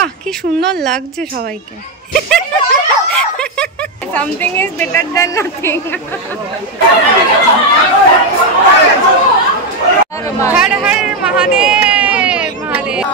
বাহ কি সুন্দর লাগছে সবাইকে। Something is better than nothing. Her her Mahadev Mahadev.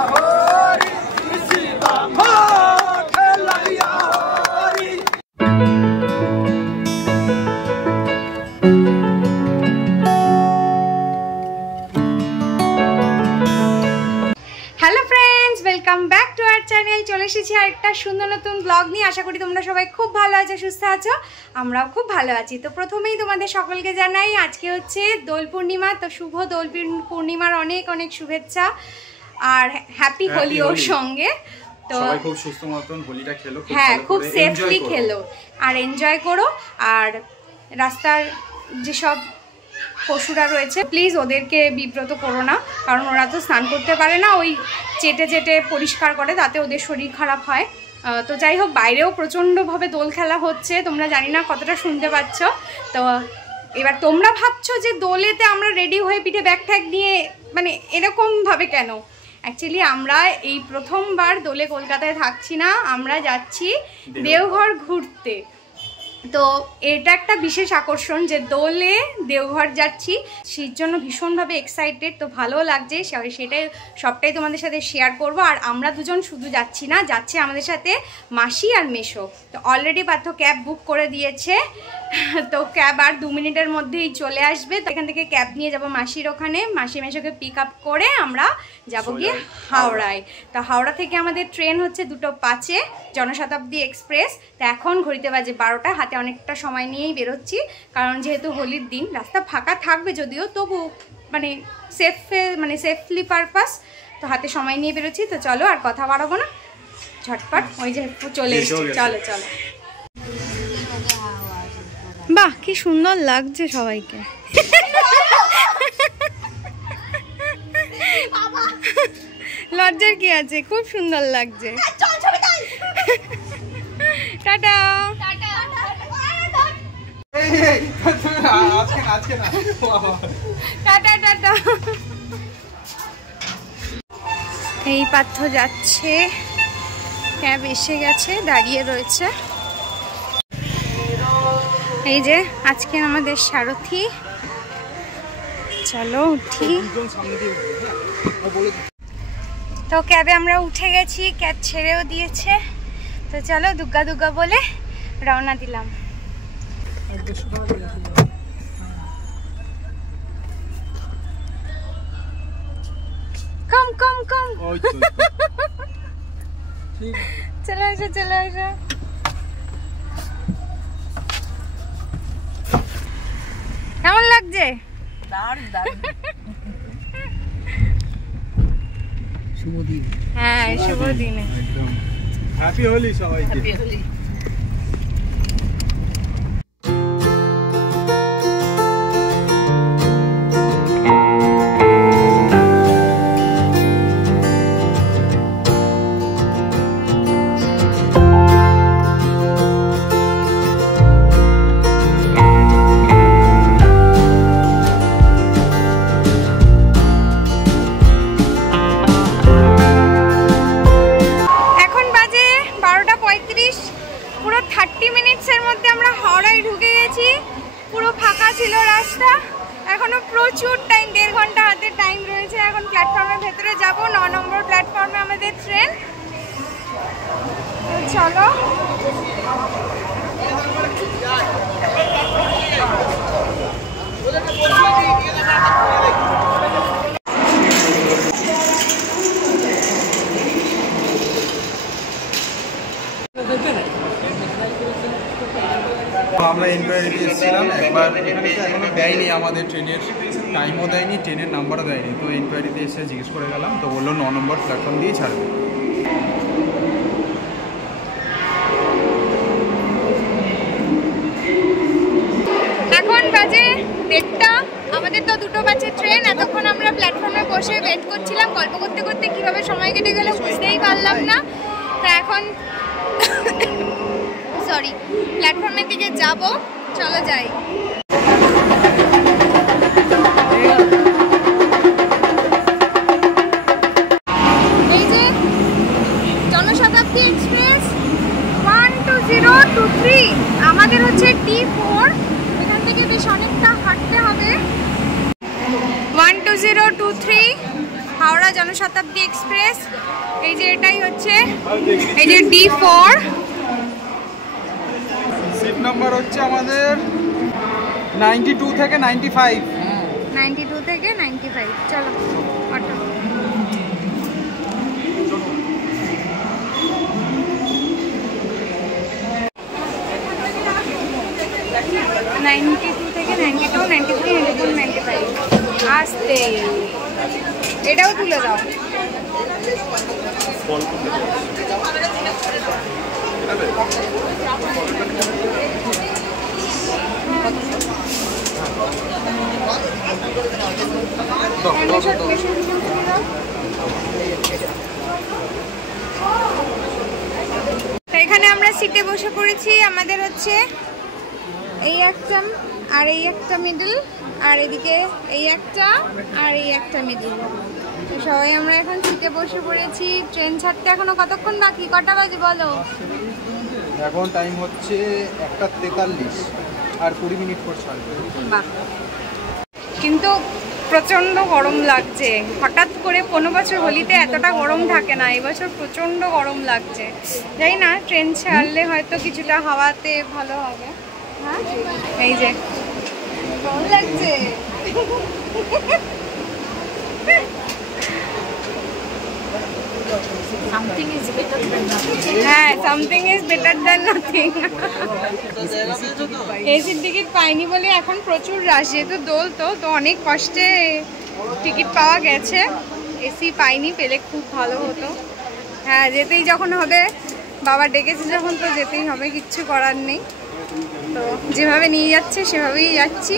Hello friends, welcome back to our channel. চলে এসেছি আরেকটা সুন্দর নতুন ব্লগ নিয়ে। আশা করি তোমরা সবাই খুব ভালো আছো, সুস্থ আছো, আমরাও খুব ভালো আছি। তো প্রথমেই তোমাদের সকলকে জানাই আজকে হচ্ছে দোল পূর্ণিমা। তো শুভ দোল পূর্ণিমার অনেক অনেক শুভেচ্ছা আর হ্যাপি হোলি ওর সঙ্গে। তো সবাই খুব সুস্থ মতন হোলিটা খেলো, হ্যাঁ খুব সেফলি খেলো আর এনজয় করো। আর রাস্তার যেসব পশুরা রয়েছে প্লিজ ওদেরকে বিব্রত করো না, কারণ ওরা তো স্নান করতে পারে না, ওই চেটে চেটে পরিষ্কার করে, তাতে ওদের শরীর খারাপ হয়। তো যাই হোক, বাইরেও প্রচণ্ডভাবে দোল খেলা হচ্ছে, তোমরা জানি না কতটা শুনতে পাচ্ছ। তো এবার তোমরা ভাবছো যে দোলেতে আমরা রেডি হয়ে পিঠে ব্যাগ ট্যাগ নিয়ে মানে এরকমভাবে কেন? অ্যাকচুয়ালি আমরা এই প্রথমবার দোলে কলকাতায় থাকছি না, আমরা যাচ্ছি দেওঘর ঘুরতে। তো এটা একটা বিশেষ আকর্ষণ যে দোলে দেওঘর যাচ্ছি, সেই জন্য ভীষণভাবে এক্সাইটেড। তো ভালো লাগছে, সেটাই সবটাই তোমাদের সাথে শেয়ার করব। আর আমরা দুজন শুধু যাচ্ছি না, যাচ্ছে আমাদের সাথে মাসি আর মেশো। তো অলরেডি পার্থ ক্যাব বুক করে দিয়েছে, তো ক্যাব আর 2 মিনিটের মধ্যেই চলে আসবে। তো এখান থেকে ক্যাব নিয়ে যাব মাসির ওখানে, মাসি মেশোকে পিক আপ করে আমরা যাব গিয়ে হাওড়ায়। তো হাওড়া থেকে আমাদের ট্রেন হচ্ছে 2:05 জনশতাব্দী এক্সপ্রেস। তো এখন ঘড়িতে বাজে 12টা, হাতে অনেকটা সময় নিয়েই বেরোচ্ছি, কারণ যেহেতু হোলির দিন রাস্তা ফাঁকা থাকবে যদিও, তবু মানে সেফলি পারপাস। তো হাতে সময় নিয়ে বেরোচ্ছি। তো চলো আর কথা বাড়াবো না, ঝটপট ওই যে চলে এসেছি, চলো চলো। বাহ কি সুন্দর লাগছে সবাইকে। লজ্জার কি আছে, খুব সুন্দর লাগছে। Tata tata tata. এই পার্থ যাচ্ছে, ক্যাব এসে গেছে, দাঁড়িয়ে রয়েছে। এই যে আজকে আমাদের সারথি, চলো উঠি। তো ক্যাবে আমরা উঠে গেছি, ক্যাব ছেড়েও দিয়েছে। তো চলো দুর্গা দুর্গা বলে রওনা দিলাম। কম কম কম, চলে আসো চলে আসো। কেমন লাগছে? শুভ দিন। হ্যাঁ শুভ দিনে একদম হ্যাপি হোলি সবাইকে। হ্যাপি হোলি। পুরো 30 মিনিটসের মধ্যে আমরা হাওড়ায় ঢুকে গেছি। পুরো ফাঁকা ছিল রাস্তা, এখনো প্রচুর টাইম, 1.5 ঘন্টা হাতে টাইম রয়েছে। এখন প্ল্যাটফর্মের ভেতরে যাব, 9 নম্বর প্ল্যাটফর্মে আমাদের ট্রেন। চলো আমরা ইনকোয়ারিতে এসেছিলাম একবার, এখানে তো এখনো দেয়নি, আমাদের ট্রেনের টাইমও দেয়নি, ট্রেনের নাম্বারও দেয়নি। তো ইনকোয়ারিতে এসে জিজ্ঞেস করে গেলাম, তো বললো 9 নম্বর প্ল্যাটফর্ম দিয়েই ছাড়বে। এখন বাজে 1:30, আমাদের তো 2:05 ট্রেন। এতক্ষণ আমরা প্ল্যাটফর্মে বসে ওয়েট করছিলাম, গল্প করতে করতে কীভাবে সময় কেটে গেল বুঝতেই পারলাম না। তা এখন প্ল্যাটফর্মের দিকে যাব, চলো যাই। শতাব্দী এক্সপ্রেস 12023 আমাদের হচ্ছে D4, এখান থেকে বেশ অনেকটা হাঁটতে হবে। 12023 হাওড়া জনশতাব্দী এক্সপ্রেস, এই যে এটাই হচ্ছে এই যে D4। সিট নাম্বার হচ্ছে আমাদের 92 থেকে 95। 92 থেকে 95। চলো অটো। 92 থেকে 92, 93, 94, 95 আসতে। এটাও তুলে দাও। এখানে আমরা সিটে বসে পড়েছি। আমাদের হচ্ছে এই একটা আর এই একটা মিডল, আর এদিকে এই একটা আর এই একটা মিডল। সবাই আমরা এখন সিটে বসে পড়েছি। ট্রেন ছাড়তে এখনো কতক্ষণ বাকি? কটা বাজে বলো? এখন টাইম হচ্ছে 1:43 আর 20 মিনিট পর ছাড়বে। বাহ, কিন্তু প্রচণ্ড গরম লাগছে। হঠাৎ করে কোনো বছর হোলিতে এতটা গরম থাকে না, এবছর প্রচণ্ড গরম লাগছে। জানি না, ট্রেন ছাড়লে হয়তো কিছুটা হাওয়াতে ভালো হবে। হ্যাঁ, এই যে গরম লাগছে। হ্যাঁ, something is better than nothing. এসির টিকিট পাইনি বলে এখন প্রচুর রাশ, যেহেতু দোল তো অনেক কষ্টে টিকিট পাওয়া গেছে। এসি পাইনি, পেলে খুব ভালো হতো। হ্যাঁ, যেতেই যখন হবে, বাবা ডেকেছে যখন, তো যেতেই হবে, কিচ্ছু করার নেই। তো যেভাবে নিয়ে যাচ্ছে সেভাবেই যাচ্ছি।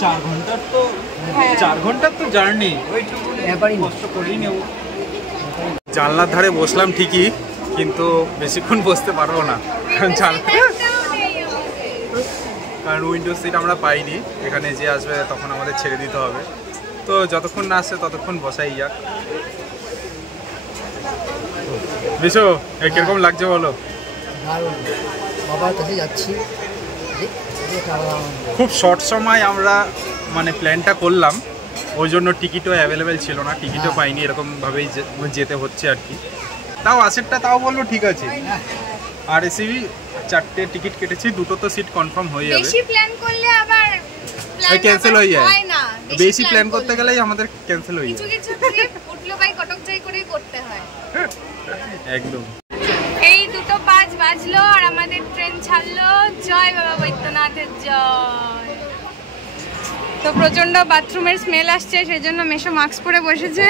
4 ঘন্টার তো জার্নি, কষ্ট করেই নেব। জানলার ধারে বসলাম ঠিকই, কিন্তু বেশিক্ষণ বসতে পারবো না, কারণ উইন্ডো সিট আমরা পাইনি। এখানে যে আসবে তখন আমাদের ছেড়ে দিতে হবে, তো যতক্ষণ না আসছে ততক্ষণ বসাই যাক। বিশু, কিরকম লাগছে বলো? যাচ্ছি, খুব শর্ট সময় আমরা মানে প্ল্যানটা করলাম, ওই জন্য টিকিটও অ্যাভেলেবেল ছিল না, টিকিটও পাইনি, এরকমভাবেই যেতে হচ্ছে আর কি। তাও আসেরটা তাও বললো ঠিক আছে। আর এসি 4টে টিকিট কেটেছি, 2টো তো সিট কনফার্ম হয়ে যাবে। বেশি প্ল্যান করলে আবার ক্যান্সেল হয়ে যায়। না, বেশি প্ল্যান করতে গেলেই আমাদের ক্যান্সেল হয়ে যায়। কিছু কিছু ট্রিপ উঠলো বাই কটক যাই করেই করতে হয়। একদম। এই 2:05 বাজলো আর আমাদের ট্রেন ছাড়লো। জয় বাবা বৈদ্যনাথের জয়। তো প্রচন্ড বাথরুমের স্মেল আসছে, সেজন্য মেশো মাস্ক পরে বসেছে।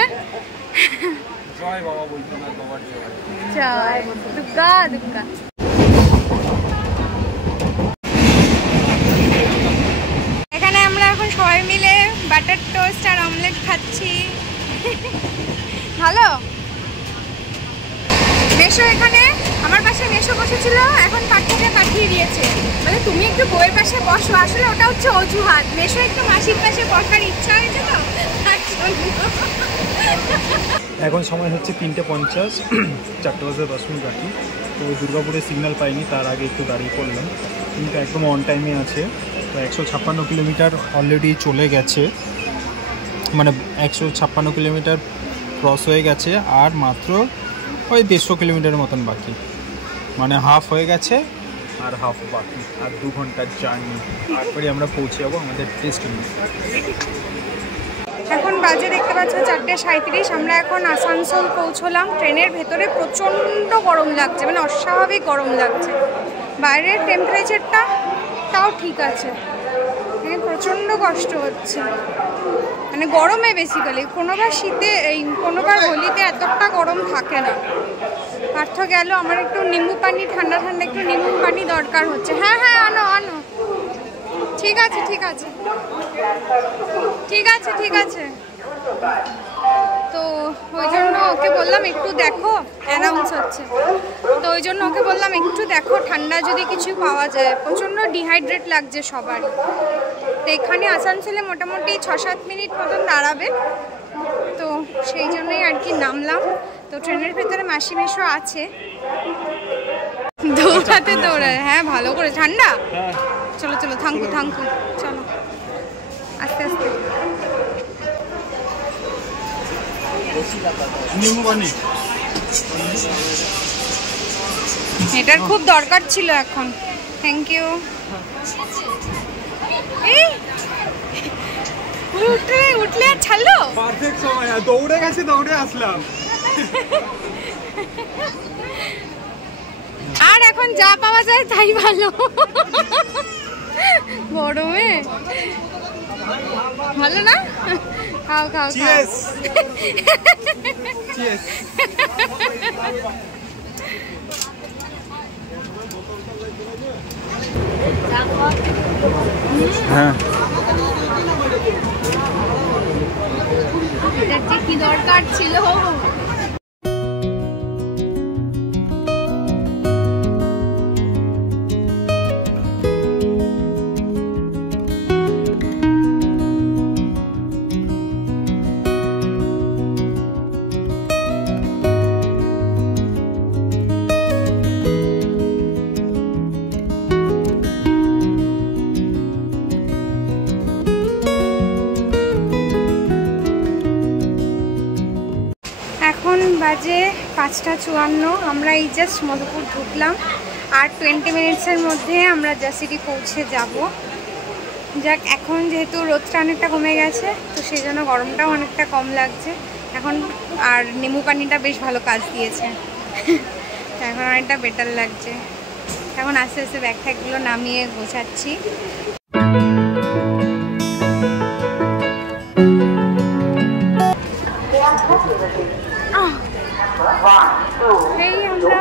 জয় বাবা বৈদ্যনাথ বাবার জয়। জয় দুর্গা দুর্গা। এখানে আমরা এখন সবাই মিলে বাটার টোস্ট আর অমলেট খাচ্ছি। ভালো। মেশো এখানে আমার পাশে মেশো বসেছিল, এখন পাঠিয়ে পাঠিয়ে দিয়েছে, মানে তুমি একটু বইয়ের পাশে বসো। আসলে ওটা হচ্ছে অজুহাত, মেশো একটু মাসির পাশে বসার ইচ্ছা হয়েছে তো। এখন সময় হচ্ছে 3:50, 4টে বাজে 10 মিনিট বাকি। তো দুর্গাপুরে সিগন্যাল পাইনি, তার আগে একটু দাঁড়িয়ে পড়লাম, কিন্তু একদম অন টাইমে আছে। তো 156 কিলোমিটার অলরেডি চলে গেছে, মানে 156 কিলোমিটার ক্রস হয়ে গেছে, আর মাত্র ওই 150 কিলোমিটার মতন বাকি, মানে হাফ হয়ে গেছে আর হাফ বাকি, আর 2 ঘন্টার জার্নি। তারপরে আমরা পৌঁছে যাবো আমাদের ডেস্টিনেশন। এখন বাজে দেখতে পাচ্ছ 4:37। আমরা এখন আসানসোল পৌঁছলাম। ট্রেনের ভেতরে প্রচণ্ড গরম লাগছে, মানে অস্বাভাবিক গরম লাগছে। বাইরের টেম্পারেচারটা তাও ঠিক আছে, প্রচণ্ড কষ্ট হচ্ছে, মানে গরমে বেসিক্যালি। কোনোবার শীতে, কোনোবার হোলিতে এতটা গরম থাকে না। পার্থ গেল, আমার একটু নিম্বু পানি, ঠান্ডা ঠান্ডা একটু নিম্বু পানি দরকার হচ্ছে। হ্যাঁ হ্যাঁ, আনো আনো। ঠিক আছে ঠিক আছে ঠিক আছে ঠিক আছে। তো ওই জন্য ওকে বললাম একটু দেখো, অ্যানাউন্স হচ্ছে, তো ওই জন্য ওকে বললাম একটু দেখো ঠান্ডা যদি কিছু পাওয়া যায়। প্রচণ্ড ডিহাইড্রেট লাগছে সবারই। তো এখানে আসানসোলে মোটামুটি 6-7 মিনিট মতন দাঁড়াবে। তো সেই জন্যই আর কি নামলাম। তো ট্রেনের ভেতরে মাসি মেশো আছে, দৌড়াতে দৌড়ায়। হ্যাঁ ভালো করে, ঠান্ডা। চলো চলো, থাঙ্কু থাঙ্কু, চলো আস্তে আস্তে। এটার খুব দরকার ছিল এখন। Thank you. এই উঠলে আর ছাড়লো। পারফেক্ট সময়, দৌড়ে গেছি, দৌড়ে আসলাম। আর এখন যা পাওয়া যায় তাই ভালো। গরমে ভালো না? খাও খাও খাও। হ্যাঁ, এটা কি দরকার ছিল? এখন বাজে 5:54। আমরা এই জাস্ট মধুপুর ঢুকলাম, আর 20 মিনিটসের মধ্যে আমরা জাসিটি পৌঁছে যাব। যাক, এখন যেহেতু রোদটা অনেকটা কমে গেছে, তো সেই জন্য গরমটাও অনেকটা কম লাগছে এখন। আর নেমু পানিটা বেশ ভালো কাজ দিয়েছে। এখন অনেকটা বেটার লাগছে। এখন আস্তে আস্তে ব্যাগ ট্যাগগুলো নামিয়ে গোছাচ্ছি। এই আমরা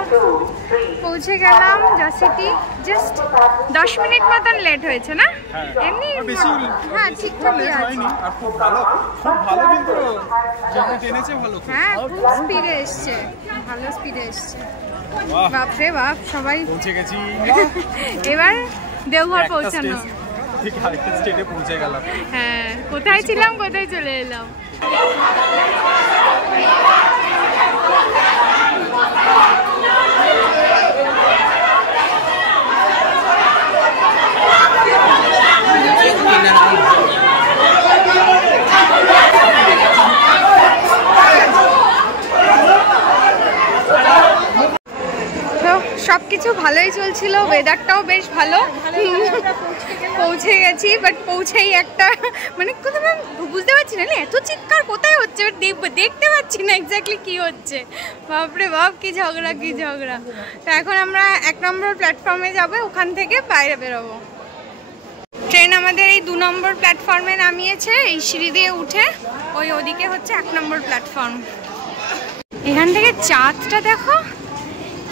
পৌঁছে গেলাম জাসিটি। জাস্ট 10 মিনিট মতন লেট হয়েছে না? এমনি হ্যাঁ ঠিকঠাকই আছে। আর খুব ভালো, খুব ভালো, কিন্তু যেটা টেনেছে ভালো। হ্যাঁ খুব স্পিডে এসছে, ভালো স্পিডে এসছে। বাপরে বাপ, সবাই পৌঁছে গেছি। এবার দেওঘর পৌঁছানো। ঠিক আরেকটা স্টেটে পৌঁছে গেলাম। হ্যাঁ, কোথায় ছিলাম কোথায় চলে এলাম। সবকিছু ভালোই চলছিল, ওয়েদারটাও বেশ ভালো। পৌঁছে গেছি, বাট পৌঁছেই একটা মানে কোথাও বুঝতে পারছি না এত চিৎকার কোথায় হচ্ছে, দেখতে পাচ্ছি না এক্স্যাক্টলি কি হচ্ছে। বাপরে বাপ, কি ঝগড়া কি ঝগড়া। তো এখন আমরা 1 নম্বর প্ল্যাটফর্মে যাব, ওখান থেকে বাইরে বেরোবো। ট্রেন আমাদের এই 2 নম্বর প্ল্যাটফর্মে নামিয়েছে, এই সিঁড়ি দিয়ে উঠে। ওদিকে হচ্ছে 1 নম্বর প্ল্যাটফর্ম। এখান থেকে চাঁদটা দেখো,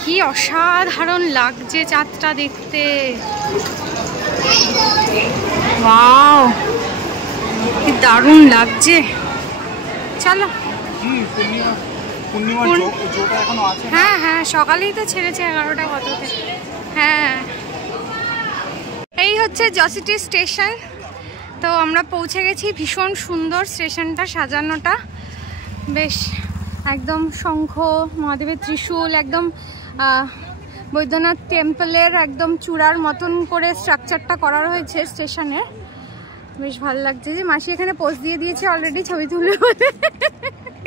কি অসাধারণ লাগছে চাঁদটা দেখতে। ওয়াও, কি দারুণ লাগছে। চলো। হ্যাঁ হ্যাঁ, সকালেই তো ছেড়েছে 11টা কততে। হ্যাঁ, এই হচ্ছে জসিটি স্টেশন। তো আমরা পৌঁছে গেছি। ভীষণ সুন্দর স্টেশনটা, সাজানোটা বেশ একদম শঙ্খ, মহাদেবের ত্রিশূল, একদম বৈদ্যনাথ টেম্পলের একদম চূড়ার মতন করে স্ট্রাকচারটা করা হয়েছে স্টেশনের। বেশ ভালো লাগছে। যে মাসি এখানে পোস্ট দিয়ে দিয়েছে অলরেডি, ছবি তুলে।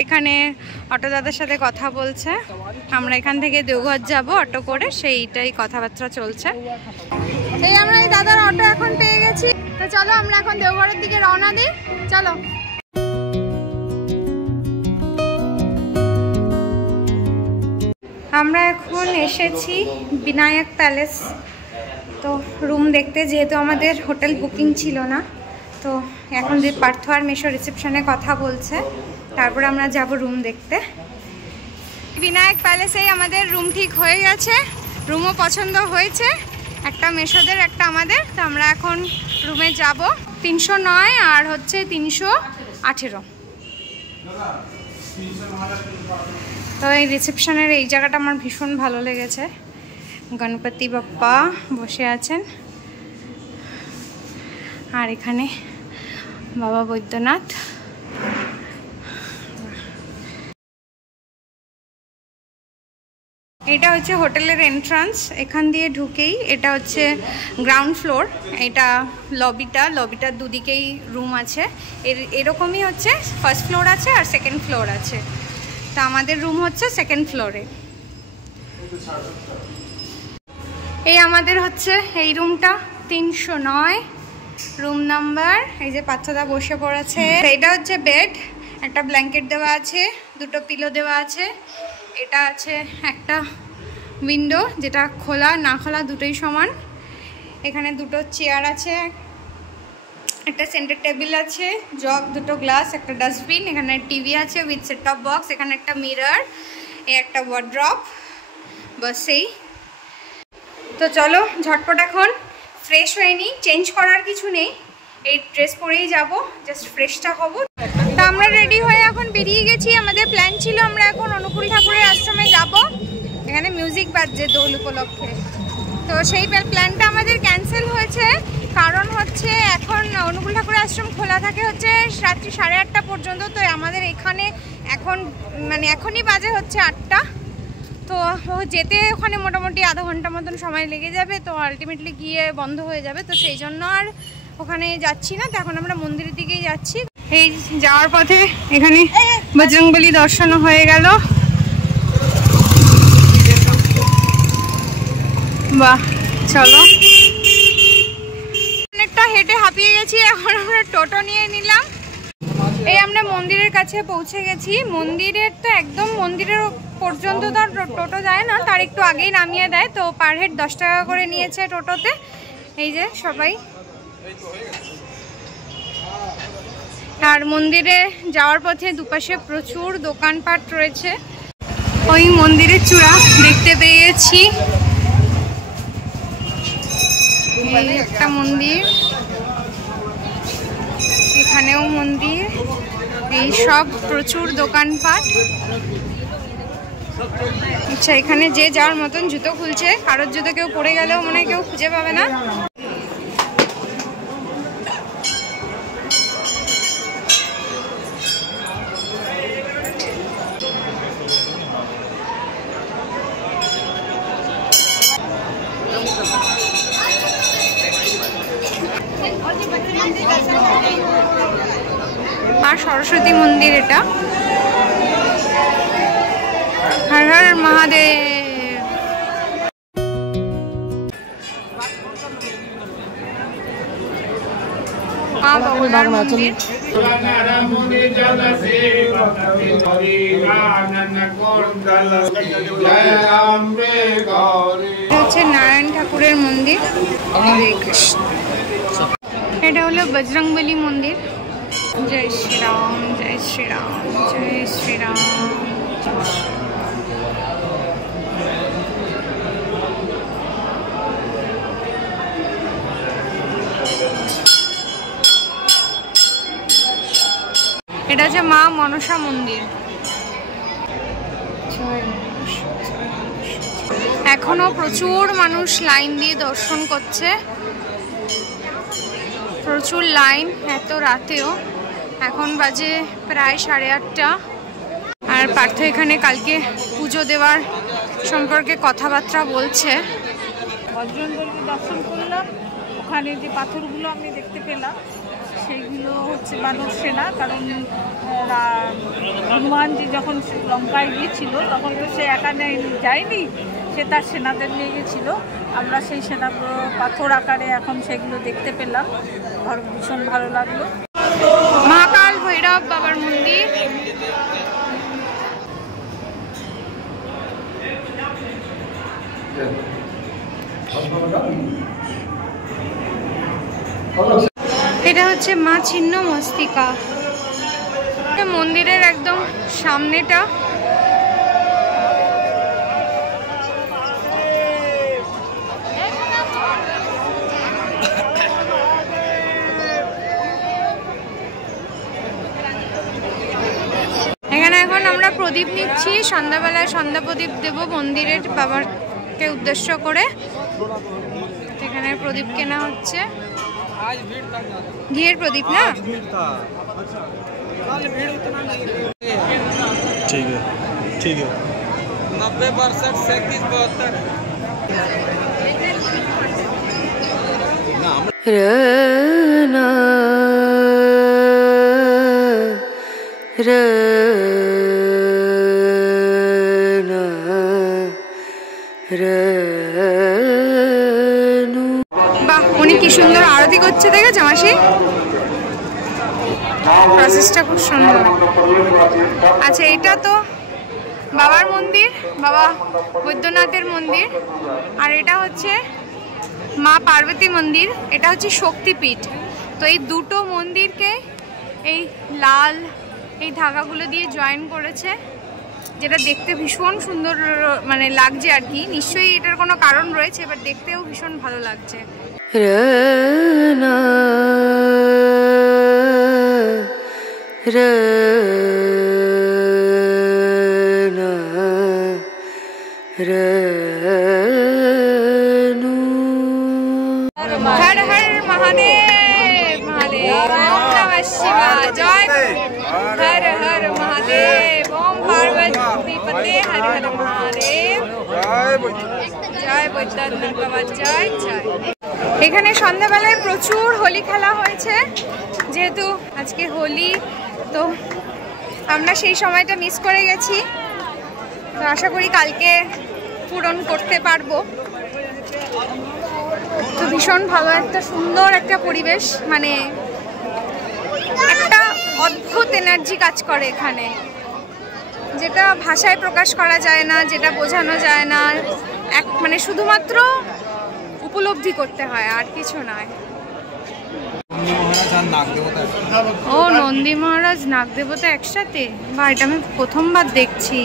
এখানে অটো দাদার সাথে কথা বলছে। আমরা এখান থেকে দেওঘর যাব অটো করে, সেইটাই কথাবার্তা চলছে। এই আমরা এই দাদার অটো এখন পেয়ে গেছি। তো চলো আমরা এখন দেওঘরের দিকে রওনা দিই। চলো। আমরা এখন এসেছি বিনায়ক প্যালেস। তো রুম দেখতে, যেহেতু আমাদের হোটেল বুকিং ছিল না, তো এখন যে পার্থ আর মেশো রিসেপশনে কথা বলছে, তারপর আমরা যাব রুম দেখতে। বিনায়ক প্যালেসেই আমাদের রুম ঠিক হয়ে গেছে, রুমও পছন্দ হয়েছে, একটা মেশোদের একটা আমাদের। তো আমরা এখন রুমে যাব। 309 আর হচ্ছে 318। তো এই রিসেপশনের এই জায়গাটা আমার ভীষণ ভালো লেগেছে। গণপতি বাপ্পা বসে আছেন, আর এখানে বাবা বৈদ্যনাথ। এটা হচ্ছে হোটেলের এন্ট্রান্স, এখান দিয়ে ঢুকেই এটা হচ্ছে গ্রাউন্ড ফ্লোর। এটা লবিটার দুদিকেই রুম আছে। এরকমই হচ্ছে ফার্স্ট ফ্লোর আছে আর সেকেন্ড ফ্লোর আছে। তো আমাদের রুম হচ্ছে সেকেন্ড ফ্লোরে। এই আমাদের হচ্ছে এই রুমটা 309 রুম নাম্বার। এই যে পাথরদা বসে পড়েছে। এটা হচ্ছে বেড, একটা ব্ল্যাঙ্কেট দেওয়া আছে, দুটো পিলো দেওয়া আছে। এটা আছে একটা উইন্ডো, যেটা খোলা না খোলা দুটোই সমান। এখানে দুটো চেয়ার আছে, একটা সেন্টার টেবিল আছে, জগ, দুটো গ্লাস, একটা ডাস্টবিন। এখানে টিভি আছে উইথ সেট টপ বক্স। এখানে একটা মিরর, এই একটা ওয়ার্ড্রপ। বাস এই তো। চলো ঝটপট এখন ফ্রেশ হয়ে নিই, চেঞ্জ করার কিছু নেই, এই ড্রেস পরেই যাব, জাস্ট ফ্রেশটা হব। তা আমরা রেডি হয়ে এখন বেরিয়ে গেছি। আমাদের প্ল্যান ছিল আমরা এখন অনুকূল ঠাকুরের আশ্রমে যাব। এখানে মিউজিক বাজছে দোল উপলক্ষে, তো সেই প্ল্যানটা আমাদের ক্যান্সেল হয়েছে। কারণ হচ্ছে এখন অনুকূল ঠাকুরের আশ্রম খোলা থাকে হচ্ছে রাত্রি 8:30 পর্যন্ত। তো আমাদের এখানে এখন মানে এখনই বাজে হচ্ছে 8টা। তো যেতে ওখানে মোটামুটি আধা ঘন্টা মতন সময় লেগে যাবে। তো আলটিমেটলি গিয়ে বন্ধ হয়ে যাবে। তো সেই জন্য আর ওখানে যাচ্ছি না। তো এখন আমরা মন্দিরের দিকেই যাচ্ছি। এই যাওয়ার পথে এখানে বজরংবলী দর্শনও হয়ে গেল। বাহ, চলো। অনেকটা হেঁটে হাঁপিয়ে গেছি, এখন আমরা টোটো নিয়ে নিলাম। এই আমরা মন্দিরের কাছে পৌঁছে গেছি। মন্দিরের তো একদম মন্দিরের পর্যন্ত তো টোটো যায় না, তার একটু আগেই নামিয়ে দেয়। তো পার হেড 10 টাকা করে নিয়েছে টোটোতে। এই যে সবাই। আর মন্দিরে যাওয়ার পথে দুপাশে প্রচুর দোকানপাট রয়েছে। ওই মন্দিরের চূড়া দেখতে পেয়েছি। এই একটা মন্দির, এখানেও মন্দির, এই সব প্রচুর দোকানপাট। আচ্ছা, এখানে যে যার মতন জুতো খুলছে। কারোর জুতো কেউ পড়ে গেলেও মনে হয় কেউ খুঁজে পাবে না। মা সরস্বতী মন্দির এটা। হর হর মহাদেব। মা বগলার মন্দির। হচ্ছে নারায়ণ ঠাকুরের মন্দির। হরে কৃষ্ণ। এটা হলো বজরংবলী মন্দির। জয় শ্রীরাম, জয় শ্রীরাম, জয় শ্রীরাম। এটা হচ্ছে মা মনসা মন্দির। এখনো প্রচুর মানুষ লাইন দিয়ে দর্শন করছে, প্রচুর লাইন এত রাতেও। এখন বাজে প্রায় 8:30। আর পার্থ এখানে কালকে পুজো দেওয়ার সম্পর্কে কথাবার্তা বলছে। বজরংবলীকে দর্শন করলাম। ওখানে যে পাথরগুলো আমি দেখতে পেলাম সেইগুলো হচ্ছে বানর সেনা। কারণ হনুমানজি যখন লঙ্কায় গিয়েছিল তখন তো সে একা যায়নি, সে তার সেনাদের নিয়ে গেছিল। আমরা সেই সেনাগুলো পাথর আকারে এখন সেগুলো দেখতে পেলাম, ভীষণ ভালো লাগলো। মহাকাল ভৈরব বাবার মন্দির। এটা হচ্ছে মা ছিন্নমস্তিকা। মন্দিরের একদম সামনেটা। এখানে এখন আমরা প্রদীপ নিচ্ছি। সন্ধ্যাবেলায় সন্ধ্যা প্রদীপ দেব মন্দিরের বাবাকে উদ্দেশ্য করে। এখানে প্রদীপ কেনা হচ্ছে, ঘিয়ের প্রদীপ না। ঠিক আছে, ঠিক আছে। বাহ, উনি কি সুন্দর আরতি করছে, দেখেছো মাসি? প্রসেসটা খুব সুন্দর। আচ্ছা, এটা তো বাবার মন্দির, বাবা বৈদ্যনাথের মন্দির, আর এটা হচ্ছে মা পার্বতী মন্দির, এটা হচ্ছে শক্তিপীঠ। তো এই দুটো মন্দিরকে এই লাল এই ধাগাগুলো দিয়ে জয়েন করেছে, যেটা দেখতে ভীষণ সুন্দর মানে লাগছে আর কি। নিশ্চয়ই এটার কোনো কারণ রয়েছে, এবার দেখতেও ভীষণ ভালো লাগছে। হর হর মহাদেব, মহাদেব ওম নমঃ শিবায়, জয় হর হর মহাদেব, ওম পার্বতী পতে হর হর মহাদেব, জয় বৈদ্যনাথ বাবা, জয় জয়। এখানে সন্ধ্যাবেলায় প্রচুর হোলি খেলা হয়েছে, যেহেতু আজকে হোলি, তো আমরা সেই সময়টা মিস করে গেছি। তো আশা করি কালকে পূরণ করতে পারবো। তো ভীষণ ভালো একটা সুন্দর একটা পরিবেশ, মানে একটা অদ্ভুত এনার্জি কাজ করে এখানে, যেটা ভাষায় প্রকাশ করা যায় না, যেটা বোঝানো যায় না, এক মানে শুধুমাত্র উপলব্ধি করতে হয়, আর কিছু নয়। ও নন্দী মহারাজ নাগ দেবতা একসাথে, বা এটা আমি প্রথমবার দেখছি।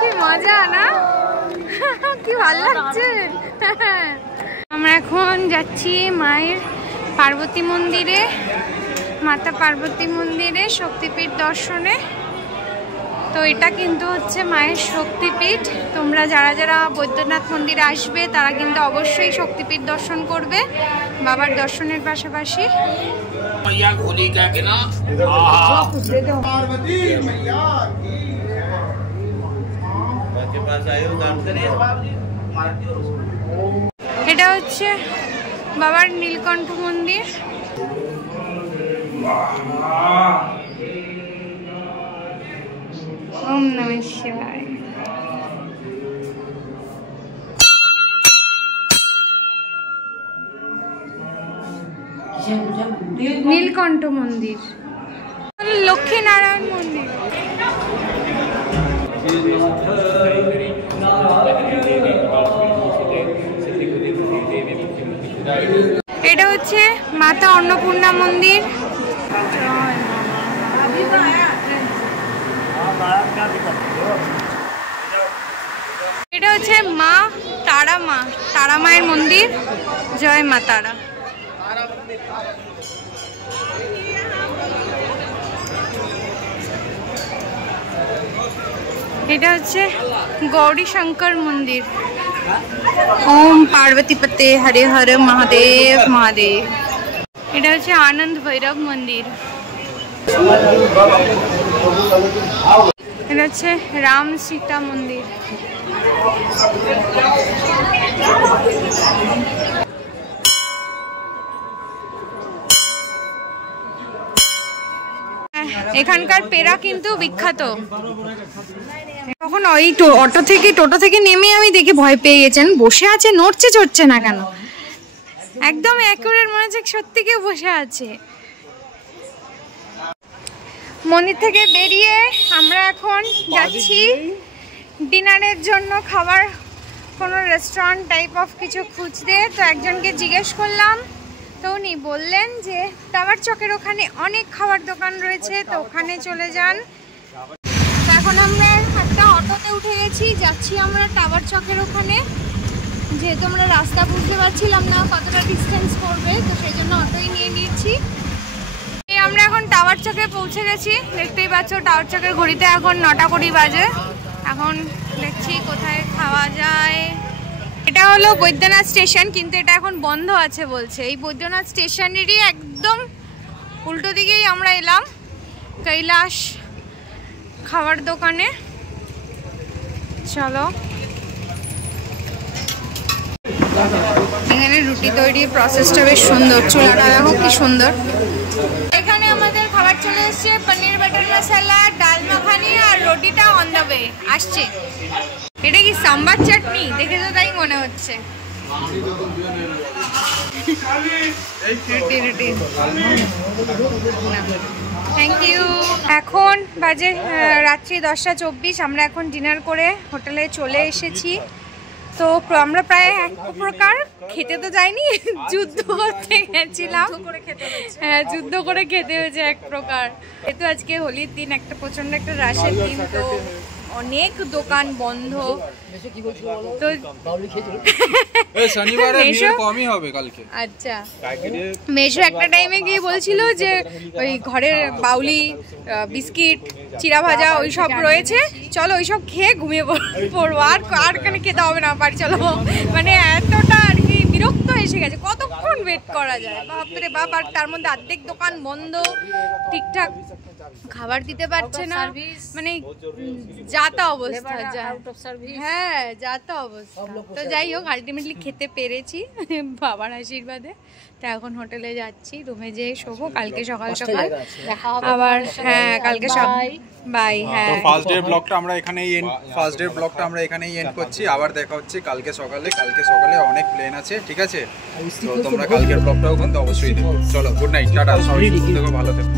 কি মজা না, কি ভালো লাগছে। আমরা এখন যাচ্ছি মায়ের পার্বতী মন্দিরে, মাতা পার্বতী মন্দিরে শক্তিপীঠ দর্শনে। তো এটা কিন্তু হচ্ছে মায়ের শক্তিপীঠ। তোমরা যারা যারা বৈদ্যনাথ মন্দিরে আসবে তারা কিন্তু অবশ্যই শক্তিপীঠ দর্শন করবে, বাবার দর্শনের পাশাপাশি। এটা হচ্ছে বাবার নীলকণ্ঠ মন্দির। ওম নমঃ শিবায়। নীলকণ্ঠ মন্দির, লক্ষ্মীনারায়ণ মন্দির। এটা হচ্ছে মাতা অন্নপূর্ণা মন্দির। এটা হচ্ছে মা তারা, মা তারা মায়ের মন্দির, জয় মা তারা। এটা হচ্ছে গৌরী শঙ্কর মন্দির। ওম পার্বতী পতে হরে হর মহাদেব, মহাদেব। এটা হচ্ছে আনন্দ ভৈরব মন্দির। এটা হচ্ছে রাম সীতা মন্দির। এখানকার পেড়া কিন্তু বিখ্যাত। তখন ওই টোটো থেকে নেমে আমি দেখে ভয় পেয়ে গেছেন, বসে আছে, নড়ছে চড়ছে না কেন, একদম অ্যাকুরেট মনে হচ্ছে সত্যি কেউ বসে আছে। মন্দির থেকে বেরিয়ে আমরা এখন যাচ্ছি ডিনারের জন্য, খাবার কোনো রেস্টুরেন্ট টাইপ অফ কিছু খুঁজতে। তো একজনকে জিজ্ঞেস করলাম, তো উনি বললেন যে টাওয়ার চকের ওখানে অনেক খাবার দোকান রয়েছে, তো ওখানে চলে যান। তো এখন আমরা একটা অটোতে উঠে গেছি, যাচ্ছি আমরা টাওয়ার চকের ওখানে। যেহেতু আমরা রাস্তা বুঝতে পারছিলাম না কতটা ডিস্টেন্স করবে, তো সেই জন্য অটোই নিয়ে নিয়েছি। আমরা এখন টাওয়ার চকে পৌঁছে গেছি, দেখতেই পাচ্ছ টাওয়ার চকের ঘড়িতে এখন 9টা 20 বাজে। এখন দেখছি কোথায় খাওয়া যায়। এটা হলো বৈদ্যনাথ স্টেশন, কিন্তু এটা এখন বন্ধ আছে বলছে। এই বৈদ্যনাথ স্টেশনেরই একদম উল্টো দিকেই আমরা এলাম কৈলাস খাবার দোকানে। চলো, এখানে রুটি তৈরির প্রসেসটা বেশ সুন্দর, চুলাটা দেখো কি সুন্দর। এখানে আমাদের খাবার চলে এসছে, পনির বাটার মশলা, ডাল মাখানি আর রুটিটা অন দ্য ওয়ে আসছে। এটা কি সাম্বার চাটনি? দেখে তো তাই মনে হচ্ছে। রুটি থ্যাংক ইউ। এখন বাজে রাত্রি 10টা 24। আমরা এখন ডিনার করে হোটেলে চলে এসেছি। তো আমরা প্রায় এক প্রকার খেতে তো যাইনি, যুদ্ধ করতে গেছিলাম। হ্যাঁ, যুদ্ধ করে খেতে হয়েছে এক প্রকার। যেহেতু আজকে হোলির দিন, একটা প্রচন্ড একটা রাশের দিন, তো অনেক দোকান বন্ধ। তো শনিবারে কমই হবে কালকে। আচ্ছা, মেশো একটা টাইমে গিয়ে বলছিল যে ওই ঘরের বাউলি, বিস্কিট, চিড়া ভাজা ওই সব রয়েছে, চলো ওই সব খেয়ে ঘুমিয়ে পড়বো, আর এখানে খেতে হবে না, বাড়ি চলো। মানে এতটা আর কি বিরক্ত এসে গেছে, কতক্ষণ ওয়েট করা যায় বাপরে বাপ। আর তার মধ্যে অর্ধেক দোকান বন্ধ, ঠিকঠাক খাবার দিতে পারছে না, মানে যাতা অবস্থা। হ্যাঁ, যাতা অবস্থা। তো যাই হোক, আলটিমেটলি খেতে পেরেছি বাবার আশীর্বাদে। তো এখন হোটেলে যাচ্ছি, রুমে যেয়ে শোবো, কালকে সকাল সকাল আবার। হ্যাঁ, কালকে সকাল বাই। হ্যাঁ, ফার্স্ট ডে ব্লগটা আমরা এখানেই এন্ড করছি। আবার দেখা হচ্ছে কালকে সকালে। কালকে সকালে অনেক প্লেন আছে, ঠিক আছে? তো তোমরা কালকের ব্লগটাও কিন্তু অবশ্যই দেখো। চলো, গুড নাইট, টাটা, সবাই ভালো থেকো।